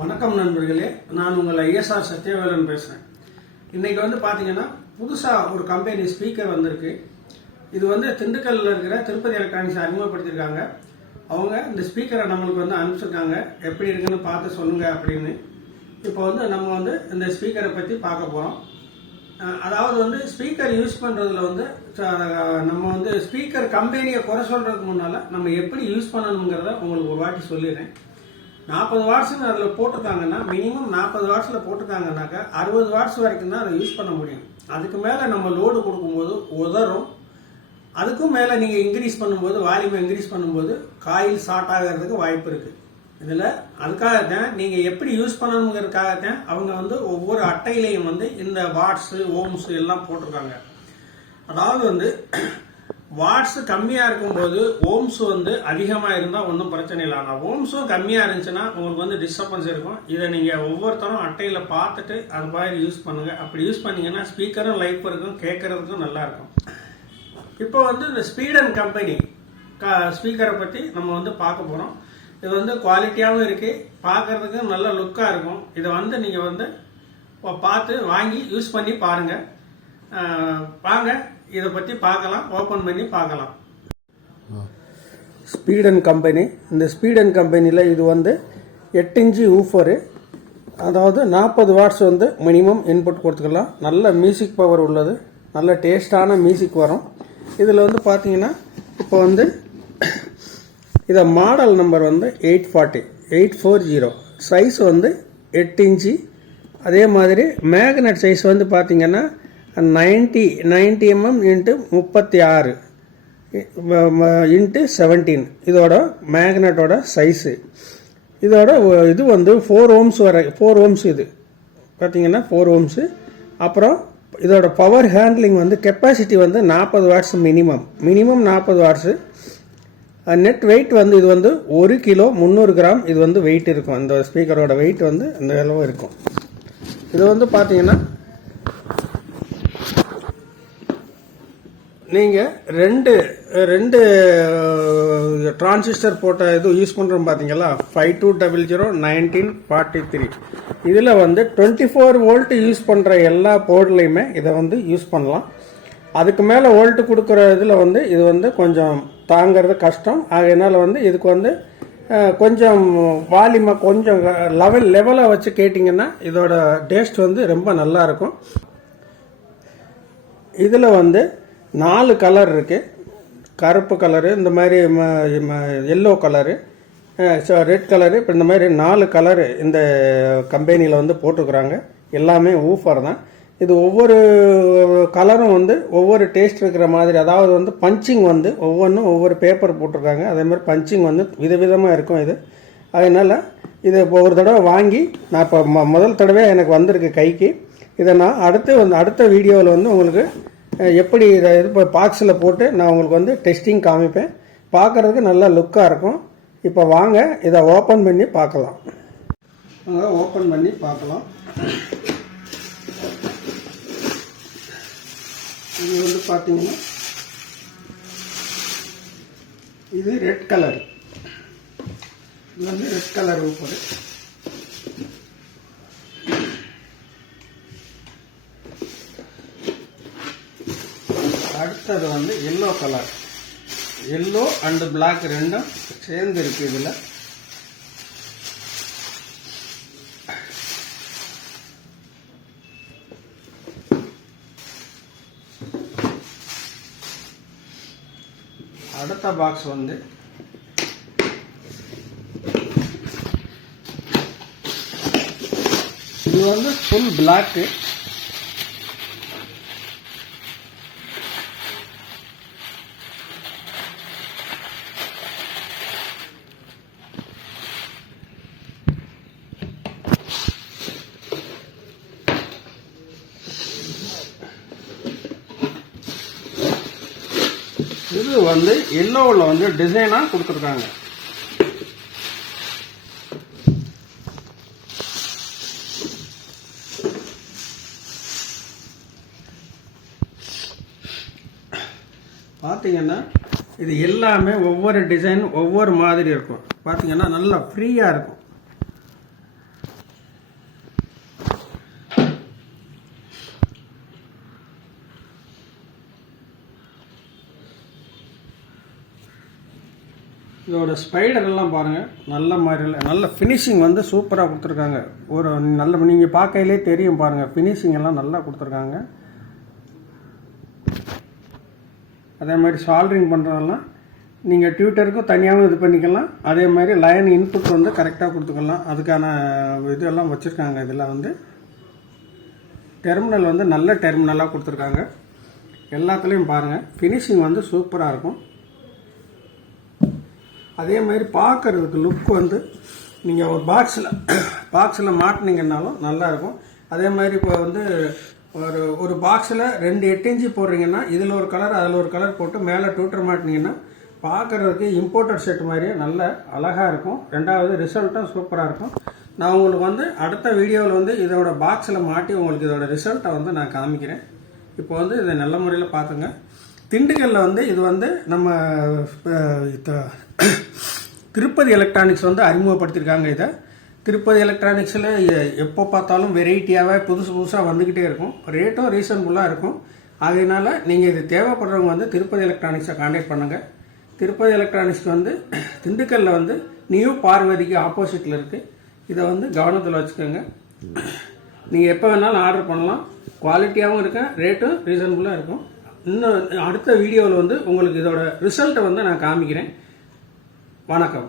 வணக்கம் நண்பர்களே, நான் உங்கள் ISR சத்யவேலன் பேசுகிறேன். இன்றைக்கி வந்து பார்த்தீங்கன்னா புதுசாக ஒரு கம்பெனி ஸ்பீக்கர் வந்திருக்கு. இது வந்து திண்டுக்கல்லில் இருக்கிற திருப்பதி எலக்ட்ரானிக்ஸ் அறிமுகப்படுத்தியிருக்காங்க. அவங்க இந்த ஸ்பீக்கரை நம்மளுக்கு வந்து அனுப்பிச்சிருக்காங்க. எப்படி இருக்குன்னு பார்த்து சொல்லுங்கள் அப்படின்னு. இப்போ வந்து நம்ம வந்து இந்த ஸ்பீக்கரை பற்றி பார்க்க போகிறோம். அதாவது வந்து ஸ்பீக்கர் யூஸ் பண்ணுறதுல வந்து நம்ம வந்து ஸ்பீக்கர் கம்பெனியை குறை சொல்கிறதுக்கு முன்னால் நம்ம எப்படி யூஸ் பண்ணணுங்கிறத உங்களுக்கு ஒரு வாட்டி சொல்லிடுறேன். 40 வாட்ஸ்ன்னு அதில் போட்டுருக்காங்கன்னா மினிமம் 40 வாட்ஸில் போட்டுருக்காங்கனாக்கா 60 வாட்ஸ் வரைக்கும் தான் அதை யூஸ் பண்ண முடியும். அதுக்கு மேலே நம்ம லோடு கொடுக்கும்போது உதறும். அதுக்கும் மேலே நீங்கள் இன்க்ரீஸ் பண்ணும்போது, வால்யூமை இன்க்ரீஸ் பண்ணும்போது காயில் ஷார்ட் ஆகிறதுக்கு வாய்ப்பு இருக்குது. இதில் அதுக்காகத்தான் நீங்கள் எப்படி யூஸ் பண்ணணுங்கிறதுக்காகத்தான் அவங்க வந்து ஒவ்வொரு அட்டையிலையும் வந்து இந்த வாட்ஸு ஓம்ஸு எல்லாம் போட்டிருக்காங்க. அதாவது வந்து வாட்ஸ் கம்மியாக இருக்கும்போது ஓம்ஸ் வந்து அதிகமாக இருந்தால் ஒன்றும் பிரச்சனை இல்லை. ஆனால் ஓம்ஸும் கம்மியாக இருந்துச்சுன்னா உங்களுக்கு வந்து டிஸ்டர்பன்ஸ் இருக்கும். இதை நீங்கள் ஒவ்வொருத்தரும் அட்டையில் பார்த்துட்டு அது மாதிரி யூஸ் பண்ணுங்கள். அப்படி யூஸ் பண்ணிங்கன்னா ஸ்பீக்கரும் லைஃப் இருக்கும், கேட்குறதுக்கும் நல்லாயிருக்கும். இப்போ வந்து இந்த ஸ்பீடன் கம்பெனி ஸ்பீக்கரை பற்றி நம்ம வந்து பார்க்க போகிறோம். இது வந்து குவாலிட்டியாகவும் இருக்குது, பார்க்குறதுக்கும் நல்ல லுக்காக இருக்கும். இதை வந்து நீங்கள் வந்து பார்த்து வாங்கி யூஸ் பண்ணி பாருங்கள். வாங்க இதை பற்றி பார்க்கலாம், ஓப்பன் பண்ணி பார்க்கலாம். ஸ்பீடன் கம்பெனி, இந்த ஸ்பீடன் கம்பெனியில் இது வந்து 8 இன்ச்சு ஊஃபரு. அதாவது 40 வாட்ஸ் வந்து மினிமம் இன்புட் கொடுத்துக்கலாம். நல்ல மியூசிக் பவர் உள்ளது, நல்ல டேஸ்டான மியூசிக் வரும். இதில் வந்து பார்த்தீங்கன்னா இப்போ வந்து இதை மாடல் நம்பர் வந்து 840 சைஸ் வந்து 8 இன்ச்சு. அதே மாதிரி மேக்னெட் சைஸ் வந்து பார்த்தீங்கன்னா 90 mm × 36 × 17 இதோட மேக்னெட்டோட சைஸு. இதோட இது வந்து 4 ohms வரை, 4 ohms இது பார்த்தீங்கன்னா 4 ohms. அப்புறம் இதோட பவர் ஹேண்ட்லிங் வந்து கெப்பாசிட்டி வந்து 40 watts minimum 40 watts. Net weight வந்து இது வந்து 1 கிலோ 300 கிராம் இது வந்து வெயிட் இருக்கும். இந்த ஸ்பீக்கரோட வெயிட் வந்து இந்த அளவு இருக்கும். இது வந்து பார்த்தீங்கன்னா நீங்கள் ரெண்டு டிரான்சிஸ்டர் போட்ட இது யூஸ் பண்ணுறோம் பார்த்தீங்களா, 52001943. இதில் வந்து 24 வோல்ட் யூஸ் பண்ணுற எல்லா போர்ட்லையுமே இதை வந்து யூஸ் பண்ணலாம். அதுக்கு மேலே வோல்ட்டு கொடுக்குற இதில் வந்து இது வந்து கொஞ்சம் தாங்கிறது கஷ்டம். அதனால் வந்து இதுக்கு வந்து கொஞ்சம் வால்யூமை கொஞ்சம் லெவலை வச்சு கேட்டிங்கன்னா இதோட டேஸ்ட் வந்து ரொம்ப நல்லா இருக்கும். இதில் வந்து 4 கலர் இருக்குது. கருப்பு கலரு, இந்த மாதிரி எல்லோ கலரு, ரெட் கலரு, இப்போ இந்த மாதிரி 4 கலரு இந்த கம்பெனியில் வந்து போட்டிருக்குறாங்க. எல்லாமே ஊஃபர் தான். இது ஒவ்வொரு கலரும் வந்து ஒவ்வொரு டேஸ்ட் இருக்கிற மாதிரி. அதாவது வந்து பஞ்சிங் வந்து ஒவ்வொன்றும் ஒவ்வொரு பேப்பர் போட்டிருக்காங்க. அதே மாதிரி பஞ்சிங் வந்து விதவிதமாக இருக்கும் இது. அதனால் இதை இப்போ ஒரு தடவை வாங்கி நான் இப்போ முதல் தடவை எனக்கு வந்திருக்கு கைக்கு. இதை நான் அடுத்த வீடியோவில் வந்து உங்களுக்கு எப்படி இதை இப்போ பாக்ஸில் போட்டு நான் உங்களுக்கு வந்து டெஸ்டிங் காமிப்பேன். பார்க்குறதுக்கு நல்ல லுக்காக இருக்கும். இப்போ வாங்க இதை ஓப்பன் பண்ணி பார்க்கலாம். ஓப்பன் பண்ணி பார்க்கலாம். இது வந்து பார்த்தீங்கன்னா இது ரெட் கலர். இது வந்து ரெட் கலர் ஊப்பது. அடுத்தது வந்து yellow colour. Yellow and black ரெண்டும் சேர்ந்து இருக்கு. இதில் அடுத்த பாக்ஸ் வந்து இது வந்து ஃபுல் பிளாக்கு. இது வந்து எல்லோவில் வந்து டிசைனாக கொடுத்துருக்காங்க. பார்த்தீங்கன்னா இது எல்லாமே ஒவ்வொரு டிசைன் ஒவ்வொரு மாதிரி இருக்கும். பார்த்தீங்கன்னா நல்லா ஃப்ரீயாக இருக்கும். இதோட ஸ்பைடர் எல்லாம் பாருங்கள், நல்ல மாதிரி இல்லை, நல்ல ஃபினிஷிங் வந்து சூப்பராக கொடுத்துருக்காங்க. ஒரு நல்ல நீங்கள் பார்க்கையிலே தெரியும் பாருங்கள், ஃபினிஷிங் எல்லாம் நல்லா கொடுத்துருக்காங்க. அதே மாதிரி சால்ட்ரிங் பண்ணுறதெல்லாம் நீங்கள் ட்விட்டருக்கும் தனியாகவும் இது பண்ணிக்கலாம். அதே மாதிரி லைன் இன்புட் வந்து கரெக்டாக கொடுத்துக்கலாம். அதுக்கான இதெல்லாம் வச்சுருக்காங்க. இதில் வந்து டெர்மினல் வந்து நல்ல டெர்மினலாக கொடுத்துருக்காங்க. எல்லாத்துலேயும் பாருங்கள், ஃபினிஷிங் வந்து சூப்பராக இருக்கும். அதே மாதிரி பார்க்குறதுக்கு லுக் வந்து நீங்கள் ஒரு பாக்ஸில் மாட்டினீங்கன்னாலும் நல்லாயிருக்கும். அதே மாதிரி இப்போ வந்து ஒரு பாக்ஸில் 2 8 இன்ச்சு போடுறீங்கன்னா இதில் ஒரு கலர் அதில் ஒரு கலர் போட்டு மேலே ட்விட்டர் மாட்டினீங்கன்னா பார்க்குறதுக்கு இம்போர்ட்டட் செட் மாதிரியே நல்ல அழகாக இருக்கும். ரெண்டாவது ரிசல்ட்டும் சூப்பராக இருக்கும். நான் உங்களுக்கு வந்து அடுத்த வீடியோவில் வந்து இதோட பாக்ஸில் மாட்டி உங்களுக்கு இதோட ரிசல்ட்டை வந்து நான் காமிக்கிறேன். இப்போ வந்து இதை நல்ல முறையில் பார்த்துங்க. திண்டுக்கல்லில் வந்து இது வந்து நம்ம திருப்பதி எலக்ட்ரானிக்ஸ் வந்து அறிமுகப்படுத்தியிருக்காங்க. இதை திருப்பதி எலக்ட்ரானிக்ஸில் எப்போ பார்த்தாலும் வெரைட்டியாகவே புதுசாக வந்துக்கிட்டே இருக்கும். ரேட்டும் ரீசனபுளாக இருக்கும். அதனால நீங்கள் இது தேவைப்படுறவங்க வந்து திருப்பதி எலக்ட்ரானிக்ஸை கான்டாக்ட் பண்ணுங்கள். திருப்பதி எலக்ட்ரானிக்ஸ்க்கு வந்து திண்டுக்கல்லில் வந்து நியூ பார்வதிக்கு ஆப்போசிட்டில் இருக்குது. இதை வந்து கவனத்தில் வச்சுக்கோங்க. நீங்கள் எப்போ வேணாலும் ஆர்டர் பண்ணலாம். குவாலிட்டியாகவும் இருக்கும், ரேட்டும் ரீசனபுளாக இருக்கும். இன்னும் அடுத்த வீடியோவில் வந்து உங்களுக்கு இதோட ரிசல்ட்டை வந்து நான் காமிக்கிறேன். வணக்கம்.